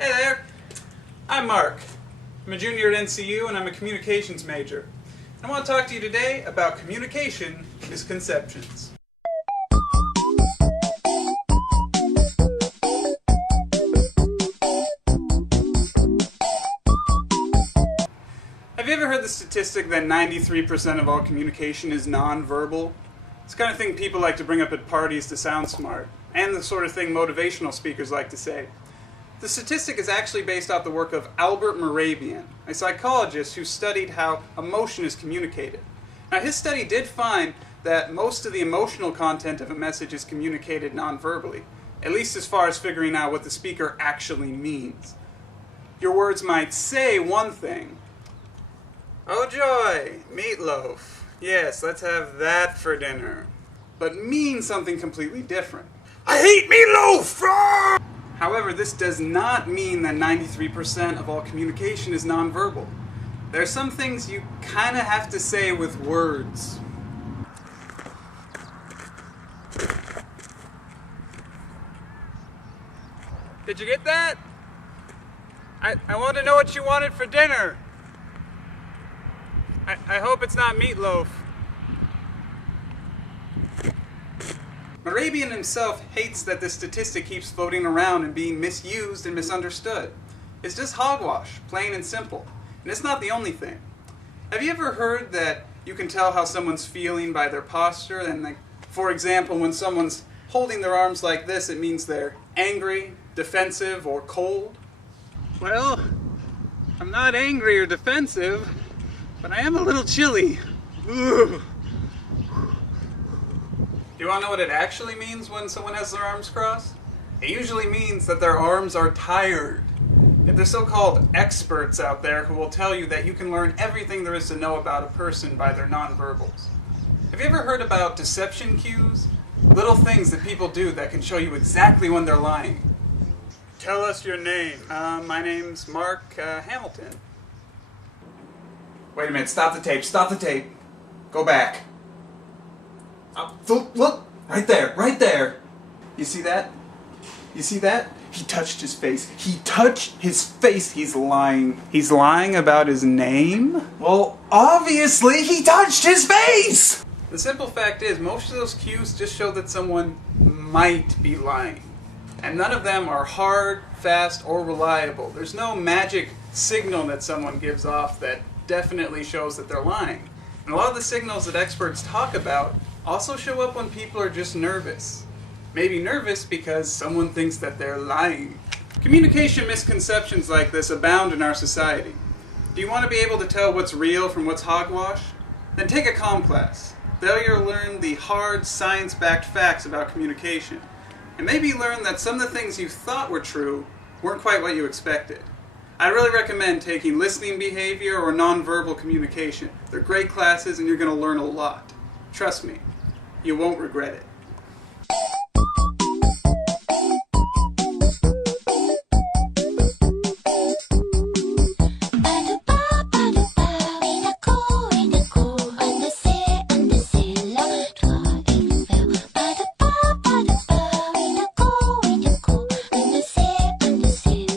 Hey there, I'm Mark. I'm a junior at NCU and I'm a communications major. I want to talk to you today about communication misconceptions. Have you ever heard the statistic that 93% of all communication is non-verbal? It's the kind of thing people like to bring up at parties to sound smart, and the sort of thing motivational speakers like to say. The statistic is actually based off the work of Albert Mehrabian, a psychologist who studied how emotion is communicated. Now, his study did find that most of the emotional content of a message is communicated non-verbally, at least as far as figuring out what the speaker actually means. Your words might say one thing. Oh joy, meatloaf. Yes, let's have that for dinner. But mean something completely different. I hate meatloaf! Ah! However, this does not mean that 93% of all communication is nonverbal. There are some things you kind of have to say with words. Did you get that? I want to know what you wanted for dinner. I hope it's not meatloaf. Mehrabian himself hates that this statistic keeps floating around and being misused and misunderstood. It's just hogwash, plain and simple. And it's not the only thing. Have you ever heard that you can tell how someone's feeling by their posture? And for example, when someone's holding their arms like this, it means they're angry, defensive, or cold? Well, I'm not angry or defensive, but I am a little chilly. Ooh. Do you want to know what it actually means when someone has their arms crossed? It usually means that their arms are tired. Yet there's so-called experts out there who will tell you that you can learn everything there is to know about a person by their nonverbals. Have you ever heard about deception cues? Little things that people do that can show you exactly when they're lying. Tell us your name. My name's Mark Hamilton. Wait a minute, stop the tape. Go back. Look, right there. You see that? He touched his face. He's lying. He's lying about his name? Well, obviously he touched his face! The simple fact is, most of those cues just show that someone might be lying. And none of them are hard, fast, or reliable. There's no magic signal that someone gives off that definitely shows that they're lying. And a lot of the signals that experts talk about also show up when people are just nervous. Maybe nervous because someone thinks that they're lying. Communication misconceptions like this abound in our society. Do you want to be able to tell what's real from what's hogwash? Then take a comm class. There you'll learn the hard, science-backed facts about communication. And maybe learn that some of the things you thought were true weren't quite what you expected. I really recommend taking listening behavior or nonverbal communication. They're great classes and you're going to learn a lot. Trust me, you won't regret it.